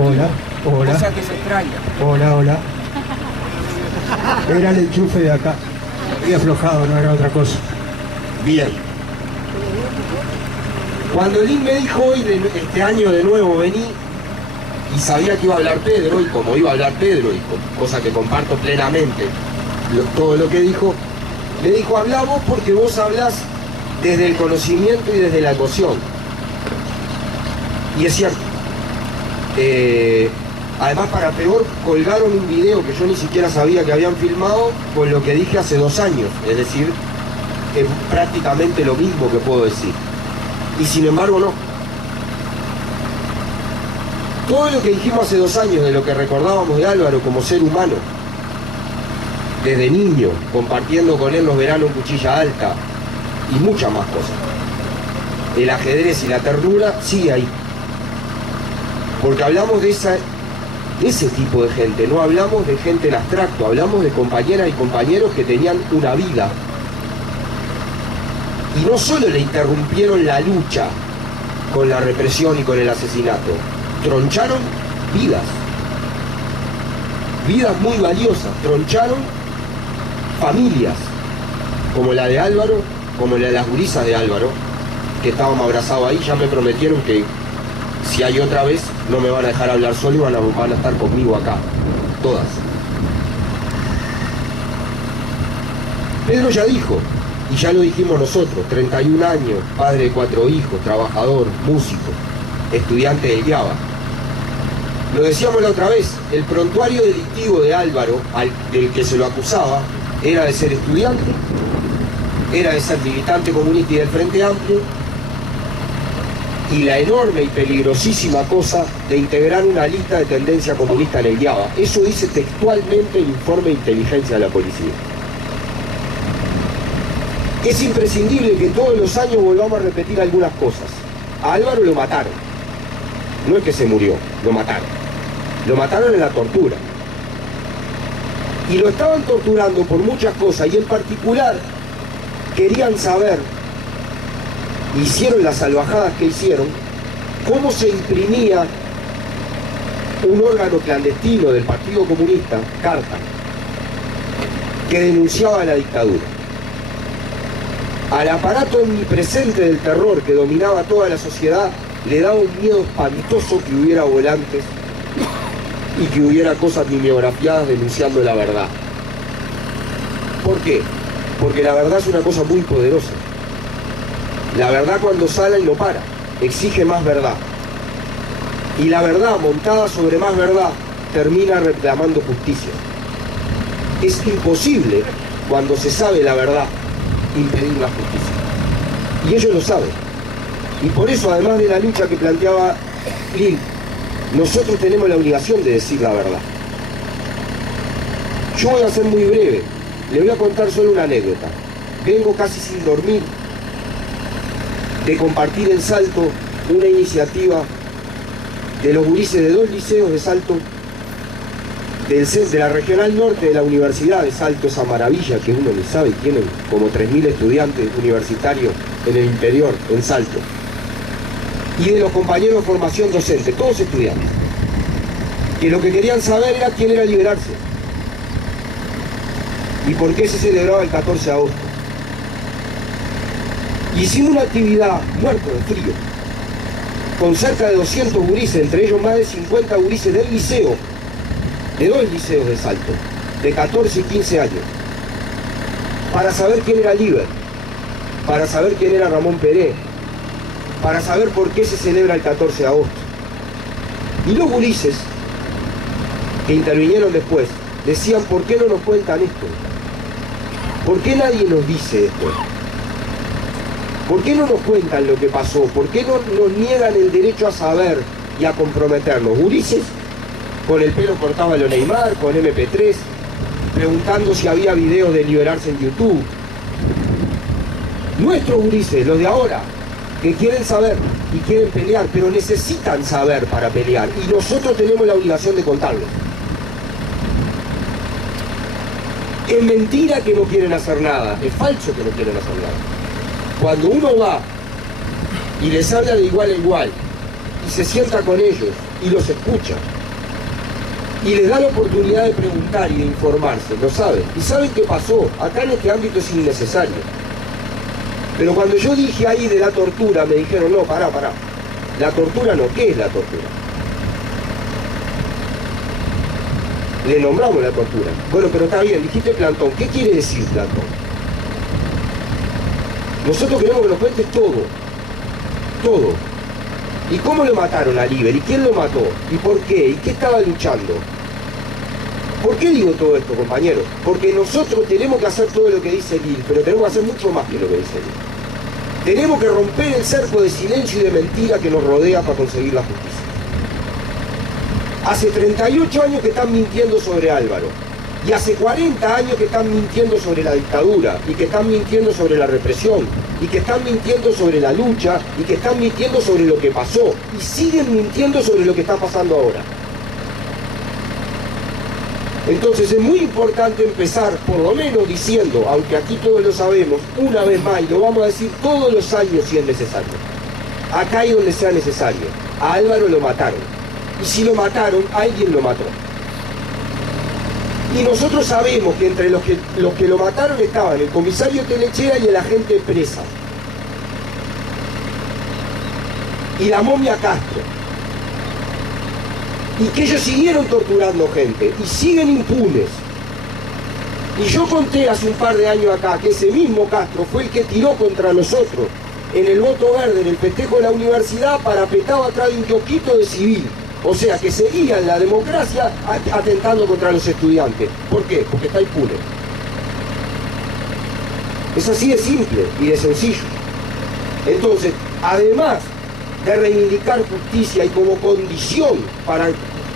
Hola, hola. Cosa que se extraña. Hola, hola. Era el enchufe de acá. Había aflojado, no era otra cosa. Bien. Cuando Lin me dijo hoy, este año de nuevo vení, y sabía que iba a hablar Pedro, y como iba a hablar Pedro, y cosa que comparto plenamente, todo lo que dijo, me dijo, hablá vos porque vos hablás desde el conocimiento y desde la emoción. Y es cierto. Además, para peor, colgaron un video que yo ni siquiera sabía que habían filmado con lo que dije hace 2 años. Es decir, es prácticamente lo mismo que puedo decir. Y sin embargo, no. Todo lo que dijimos hace 2 años de lo que recordábamos de Álvaro como ser humano, desde niño, compartiendo con él los veranos en Cuchilla Alta y muchas más cosas, el ajedrez y la ternura sigue ahí. Porque hablamos de ese tipo de gente, no hablamos de gente en abstracto, hablamos de compañeras y compañeros que tenían una vida. Y no solo le interrumpieron la lucha con la represión y con el asesinato, troncharon vidas. Vidas muy valiosas, troncharon familias, como la de Álvaro, como la de las gurisas de Álvaro, que estábamos abrazados ahí. Ya me prometieron que si hay otra vez no me van a dejar hablar solo y van a estar conmigo acá, todas. Pedro ya dijo, y ya lo dijimos nosotros, 31 años, padre de 4 hijos, trabajador, músico, estudiante del IABA. Lo decíamos la otra vez, el prontuario delictivo de Álvaro, del que se lo acusaba, era de ser estudiante, era de ser militante comunista y del Frente Amplio, y la enorme y peligrosísima cosa de integrar una lista de tendencia comunista en el IABA. Eso dice textualmente el informe de inteligencia de la policía. Es imprescindible que todos los años volvamos a repetir algunas cosas. A Álvaro lo mataron. No es que se murió, lo mataron. Lo mataron en la tortura. Y lo estaban torturando por muchas cosas, y en particular querían saber, hicieron las salvajadas que hicieron, cómo se imprimía un órgano clandestino del Partido Comunista, Carta, que denunciaba la dictadura. Al aparato omnipresente del terror que dominaba toda la sociedad le daba un miedo espantoso que hubiera volantes y que hubiera cosas mimeografiadas denunciando la verdad. ¿Por qué? Porque la verdad es una cosa muy poderosa. La verdad cuando sale no para, exige más verdad. Y la verdad montada sobre más verdad termina reclamando justicia. Es imposible, cuando se sabe la verdad, impedir la justicia. Y ellos lo saben. Y por eso, además de la lucha que planteaba Lin, nosotros tenemos la obligación de decir la verdad. Yo voy a ser muy breve, le voy a contar solo una anécdota. Vengo casi sin dormir de compartir en Salto una iniciativa de los gurises de 2 liceos de Salto, de la Regional Norte de la Universidad de Salto, esa maravilla que uno ni sabe, tienen como 3.000 estudiantes universitarios en el interior, en Salto, y de los compañeros de formación docente, todos estudiantes, que lo que querían saber era quién era liberarse y por qué se celebraba el 14 de agosto. Hicimos una actividad muerto de frío, con cerca de 200 gurises, entre ellos más de 50 gurises del liceo, de 2 liceos de Salto, de 14 y 15 años, para saber quién era Liber, para saber quién era Ramón Peré, para saber por qué se celebra el 14 de agosto. Y los gurises que intervinieron después decían, ¿por qué no nos cuentan esto? ¿Por qué nadie nos dice esto? ¿Por qué no nos cuentan lo que pasó? ¿Por qué no nos niegan el derecho a saber y a comprometernos? Gurises con el pelo cortado a lo Neymar, con MP3, preguntando si había videos de liberarse en YouTube. Nuestros gurises, los de ahora, que quieren saber y quieren pelear, pero necesitan saber para pelear, y nosotros tenemos la obligación de contarlo. Es mentira que no quieren hacer nada, es falso que no quieren hacer nada. Cuando uno va y les habla de igual a igual y se sienta con ellos y los escucha. Y les da la oportunidad de preguntar y de informarse, lo saben. Y saben qué pasó, acá en este ámbito es innecesario. Pero cuando yo dije ahí de la tortura, me dijeron, no, pará. La tortura no, ¿qué es la tortura? Le nombramos la tortura. Bueno, pero está bien, dijiste plantón. ¿Qué quiere decir plantón? Nosotros queremos que nos cuentes todo. Todo. ¿Y cómo lo mataron a Líber? ¿Y quién lo mató? ¿Y por qué? ¿Y qué estaba luchando? ¿Por qué digo todo esto, compañeros? Porque nosotros tenemos que hacer todo lo que dice Lil, pero tenemos que hacer mucho más que lo que dice Lil. Tenemos que romper el cerco de silencio y de mentira que nos rodea para conseguir la justicia. Hace 38 años que están mintiendo sobre Álvaro. Y hace 40 años que están mintiendo sobre la dictadura, y que están mintiendo sobre la represión, y que están mintiendo sobre la lucha, y que están mintiendo sobre lo que pasó, y siguen mintiendo sobre lo que está pasando ahora. Entonces es muy importante empezar, por lo menos diciendo, aunque aquí todos lo sabemos, una vez más, y lo vamos a decir todos los años si es necesario. Acá y donde sea necesario. A Álvaro lo mataron. Y si lo mataron, alguien lo mató. Y nosotros sabemos que entre los que lo mataron estaban el comisario Telechea y el agente Presa. Y la momia Castro. Y que ellos siguieron torturando gente y siguen impunes. Y yo conté hace un par de años acá que ese mismo Castro fue el que tiró contra nosotros en el voto verde, en el festejo de la universidad, parapetado atrás de un kiosquito de civil. O sea, que seguían la democracia atentando contra los estudiantes. ¿Por qué? Porque está impune. Es así de simple y de sencillo. Entonces, además de reivindicar justicia y como condición para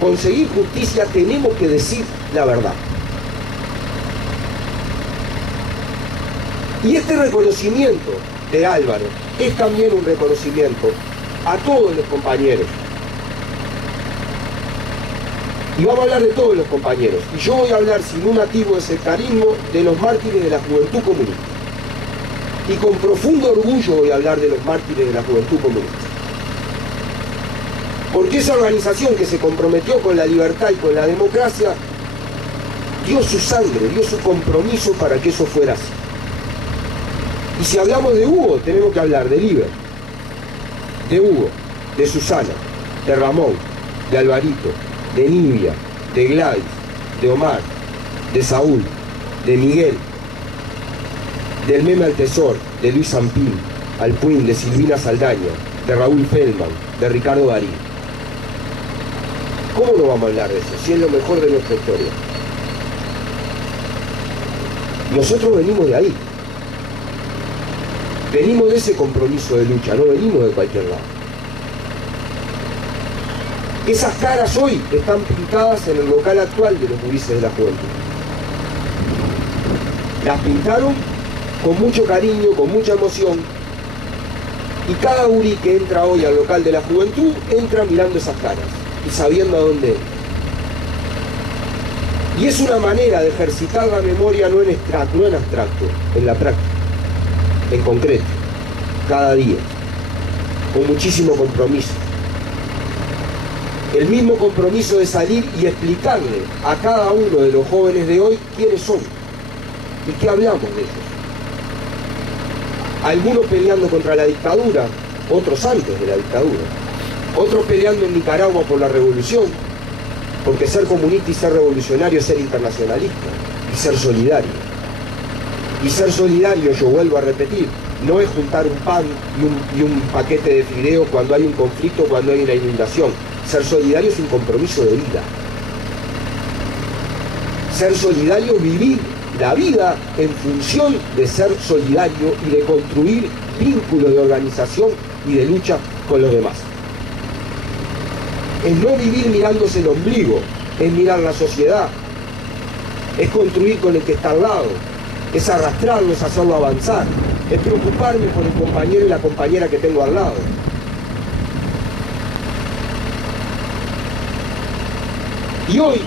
conseguir justicia, tenemos que decir la verdad. Y este reconocimiento de Álvaro es también un reconocimiento a todos los compañeros. Y vamos a hablar de todos los compañeros. Y yo voy a hablar sin un atisbo de sectarismo de los mártires de la juventud comunista. Y con profundo orgullo voy a hablar de los mártires de la juventud comunista. Porque esa organización que se comprometió con la libertad y con la democracia dio su sangre, dio su compromiso para que eso fuera así. Y si hablamos de Hugo, tenemos que hablar de Líber, de Hugo, de Susana, de Ramón, de Alvarito, de Nivia, de Gladys, de Omar, de Saúl, de Miguel, del Meme Altesor, de Luis Zampín, Alpuín, de Silvina Saldaña, de Raúl Feldman, de Ricardo Darín. ¿Cómo no vamos a hablar de eso? Si es lo mejor de nuestra historia. Nosotros venimos de ahí. Venimos de ese compromiso de lucha, no venimos de cualquier lado. Esas caras hoy están pintadas en el local actual de los gurises de la juventud. Las pintaron con mucho cariño, con mucha emoción. Y cada gurí que entra hoy al local de la juventud, entra mirando esas caras y sabiendo a dónde entra. Y es una manera de ejercitar la memoria no en abstracto, en la práctica, en concreto, cada día, con muchísimo compromiso. El mismo compromiso de salir y explicarle a cada uno de los jóvenes de hoy quiénes son y qué hablamos de ellos. Algunos peleando contra la dictadura, otros antes de la dictadura, otros peleando en Nicaragua por la revolución, porque ser comunista y ser revolucionario es ser internacionalista y ser solidario. Y ser solidario, yo vuelvo a repetir, no es juntar un pan y un paquete de fideos cuando hay un conflicto, cuando hay una inundación. Ser solidario es un compromiso de vida. Ser solidario es vivir la vida en función de ser solidario y de construir vínculos de organización y de lucha con los demás. Es no vivir mirándose el ombligo, es mirar la sociedad, es construir con el que está al lado, es arrastrarlo, es hacerlo avanzar, es preocuparme por el compañero y la compañera que tengo al lado. Y hoy,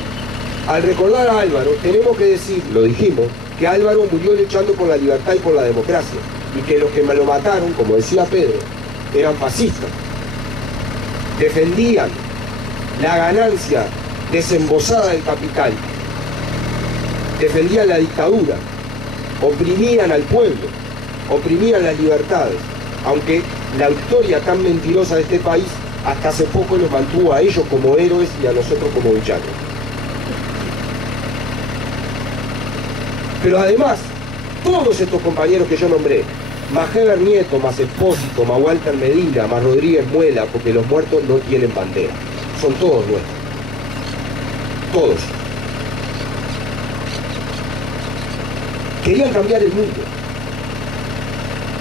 al recordar a Álvaro, tenemos que decir, lo dijimos, que Álvaro murió luchando por la libertad y por la democracia, y que los que me lo mataron, como decía Pedro, eran fascistas. Defendían la ganancia desembosada del capital, defendían la dictadura, oprimían al pueblo, oprimían las libertades, aunque la historia tan mentirosa de este país hasta hace poco los mantuvo a ellos como héroes y a nosotros como villanos. Pero además, todos estos compañeros que yo nombré, más Heber Nieto, más Espósito, más Walter Medina, más Rodríguez Muela, porque los muertos no tienen bandera, son todos nuestros, todos. Querían cambiar el mundo,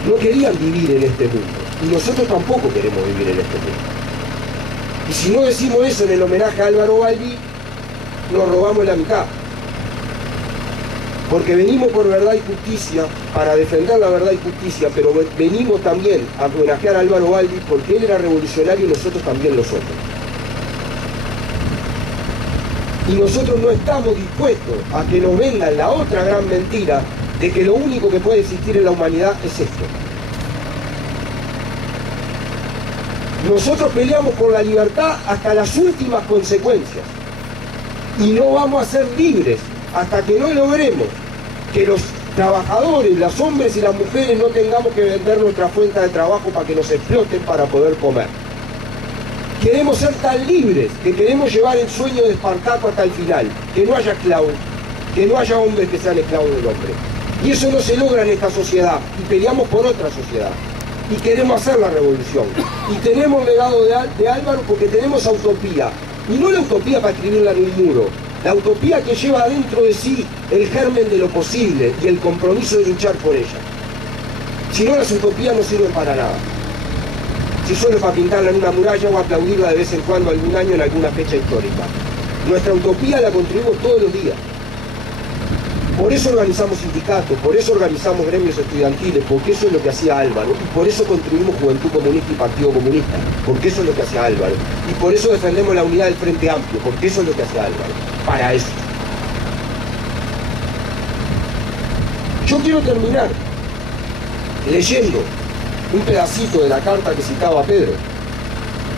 no querían vivir en este mundo, y nosotros tampoco queremos vivir en este mundo. Y si no decimos eso en el homenaje a Álvaro Balbi, nos robamos la mitad. Porque venimos por verdad y justicia, para defender la verdad y justicia, pero venimos también a homenajear a Álvaro Balbi porque él era revolucionario y nosotros también lo somos. Y nosotros no estamos dispuestos a que nos vendan la otra gran mentira de que lo único que puede existir en la humanidad es esto. Nosotros peleamos por la libertad hasta las últimas consecuencias. Y no vamos a ser libres hasta que no logremos que los trabajadores, los hombres y las mujeres no tengamos que vender nuestra fuente de trabajo para que nos exploten para poder comer. Queremos ser tan libres que queremos llevar el sueño de Espartaco hasta el final, que no haya esclavos, que no haya hombres que sean esclavos del hombre. Y eso no se logra en esta sociedad, y peleamos por otra sociedad. Y queremos hacer la revolución. Y tenemos legado de Álvaro porque tenemos esa utopía. Y no la utopía para escribirla en un muro, la utopía que lleva dentro de sí el germen de lo posible y el compromiso de luchar por ella. Si no, las utopías no sirven para nada. Si solo para pintarla en una muralla o aplaudirla de vez en cuando algún año en alguna fecha histórica. Nuestra utopía la construimos todos los días. Por eso organizamos sindicatos, por eso organizamos gremios estudiantiles, porque eso es lo que hacía Álvaro, y por eso construimos Juventud Comunista y Partido Comunista, porque eso es lo que hacía Álvaro, y por eso defendemos la unidad del Frente Amplio, porque eso es lo que hacía Álvaro, para eso. Yo quiero terminar leyendo un pedacito de la carta que citaba Pedro.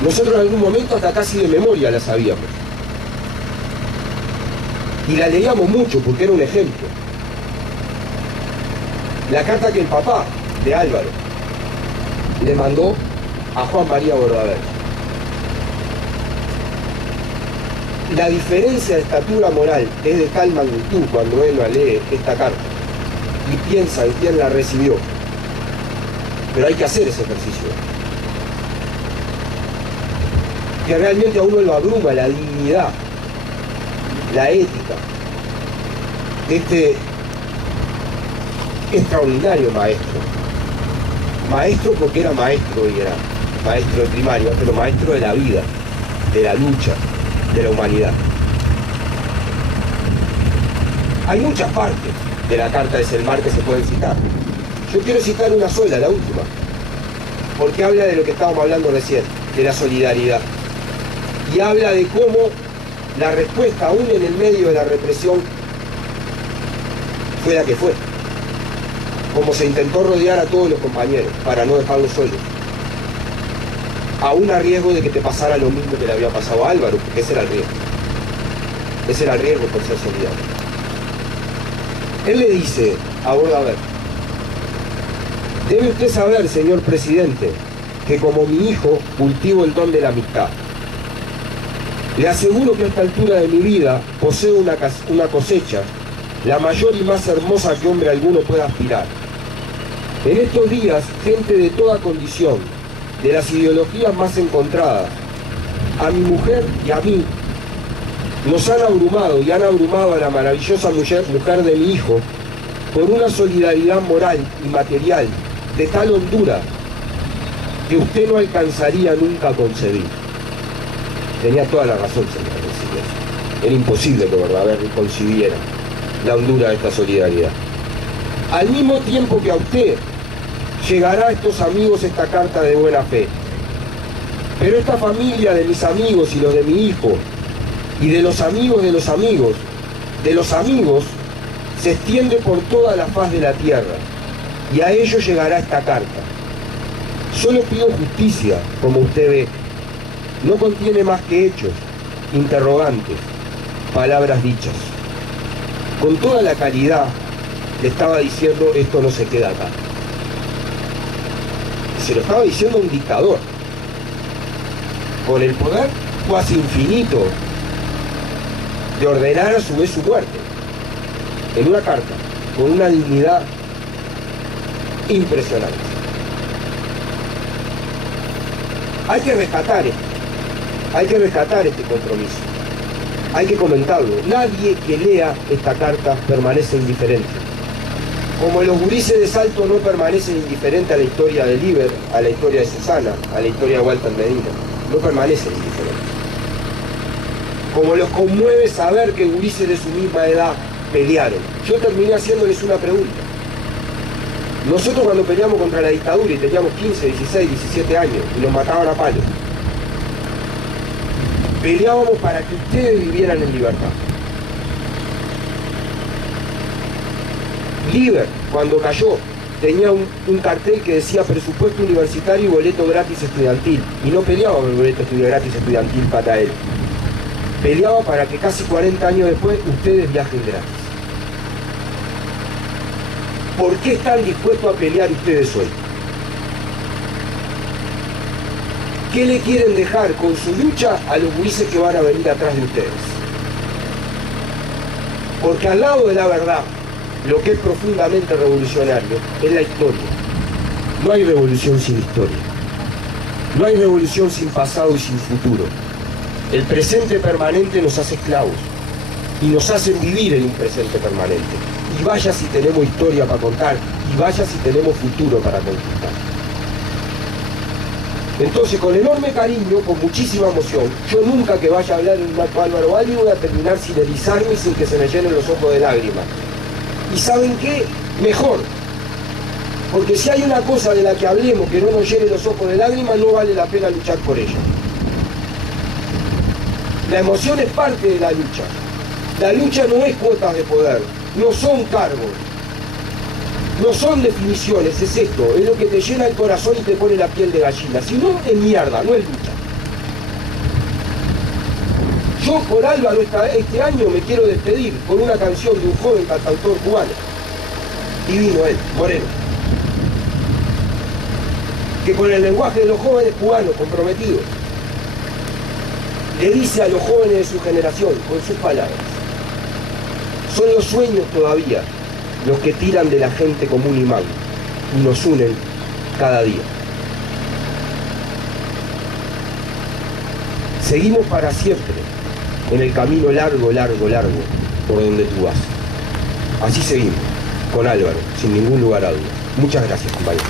Nosotros en algún momento hasta casi de memoria la sabíamos. Y la leíamos mucho porque era un ejemplo. La carta que el papá de Álvaro le mandó a Juan María Bordaberry. La diferencia de estatura moral es de tal magnitud cuando él lee esta carta y piensa en quién la recibió. Pero hay que hacer ese ejercicio. Que realmente a uno lo abruma la dignidad, la ética de este extraordinario maestro. Maestro porque era maestro y era maestro de primaria, pero maestro de la vida, de la lucha, de la humanidad. Hay muchas partes de la Carta de Selmar que se pueden citar. Yo quiero citar una sola, la última, porque habla de lo que estábamos hablando recién, de la solidaridad. Y habla de cómo la respuesta, aún en el medio de la represión, fue la que fue. Como se intentó rodear a todos los compañeros para no dejarlos solos. Aún a riesgo de que te pasara lo mismo que le había pasado a Álvaro, porque ese era el riesgo. Ese era el riesgo por ser solidario. Él le dice a Bordaberry: debe usted saber, señor presidente, que como mi hijo cultivo el don de la amistad. Le aseguro que a esta altura de mi vida poseo una cosecha, la mayor y más hermosa que hombre alguno pueda aspirar. En estos días, gente de toda condición, de las ideologías más encontradas, a mi mujer y a mí, nos han abrumado y han abrumado a la maravillosa mujer de mi hijo por una solidaridad moral y material de tal hondura que usted no alcanzaría nunca a concebir. Tenía toda la razón, señor presidente. Era imposible que Bordaberry concibiera la hondura de esta solidaridad. Al mismo tiempo que a usted llegará a estos amigos esta carta de buena fe. Pero esta familia de mis amigos y los de mi hijo, y de los amigos de los amigos, se extiende por toda la faz de la tierra, y a ellos llegará esta carta. Solo pido justicia, como usted ve. No contiene más que hechos, interrogantes, palabras dichas. Con toda la calidad le estaba diciendo, esto no se queda acá. Y se lo estaba diciendo un dictador, con el poder casi infinito de ordenar a su vez su muerte, en una carta, con una dignidad impresionante. Hay que rescatar este compromiso, hay que comentarlo. Nadie que lea esta carta permanece indiferente. Como los gurises de Salto no permanecen indiferentes a la historia de Liber, a la historia de Susana, a la historia de Walter Medina, no permanecen indiferentes. Como los conmueve saber que gurises de su misma edad pelearon. Yo terminé haciéndoles una pregunta. Nosotros cuando peleamos contra la dictadura y teníamos 15, 16, 17 años y nos mataban a palos, peleábamos para que ustedes vivieran en libertad. Liber, cuando cayó, tenía un cartel que decía presupuesto universitario y boleto gratis estudiantil. Y no peleaba por el boleto gratis estudiantil para él. Peleaba para que casi 40 años después ustedes viajen gratis. ¿Por qué están dispuestos a pelear ustedes hoy? ¿Qué le quieren dejar con su lucha a los gurises que van a venir atrás de ustedes? Porque al lado de la verdad, lo que es profundamente revolucionario es la historia. No hay revolución sin historia. No hay revolución sin pasado y sin futuro. El presente permanente nos hace esclavos y nos hacen vivir en un presente permanente. Y vaya si tenemos historia para contar, y vaya si tenemos futuro para conquistar. Entonces, con enorme cariño, con muchísima emoción, yo nunca que vaya a hablar en un acto Álvaro Valli voy a terminar sin erizarme y sin que se me llenen los ojos de lágrimas. ¿Y saben qué? Mejor. Porque si hay una cosa de la que hablemos que no nos llene los ojos de lágrimas, no vale la pena luchar por ella. La emoción es parte de la lucha. La lucha no es cuotas de poder, no son cargos, no son definiciones, es esto, es lo que te llena el corazón y te pone la piel de gallina. Si no, es mierda, no es lucha. Yo por Álvaro este año me quiero despedir con una canción de un joven cantautor cubano, divino él, moreno, que con el lenguaje de los jóvenes cubanos comprometidos, le dice a los jóvenes de su generación, con sus palabras: son los sueños todavía los que tiran de la gente como un imán y nos unen cada día. Seguimos para siempre en el camino largo, largo, largo por donde tú vas. Así seguimos, con Álvaro, sin ningún lugar a duda. Muchas gracias, compañeros.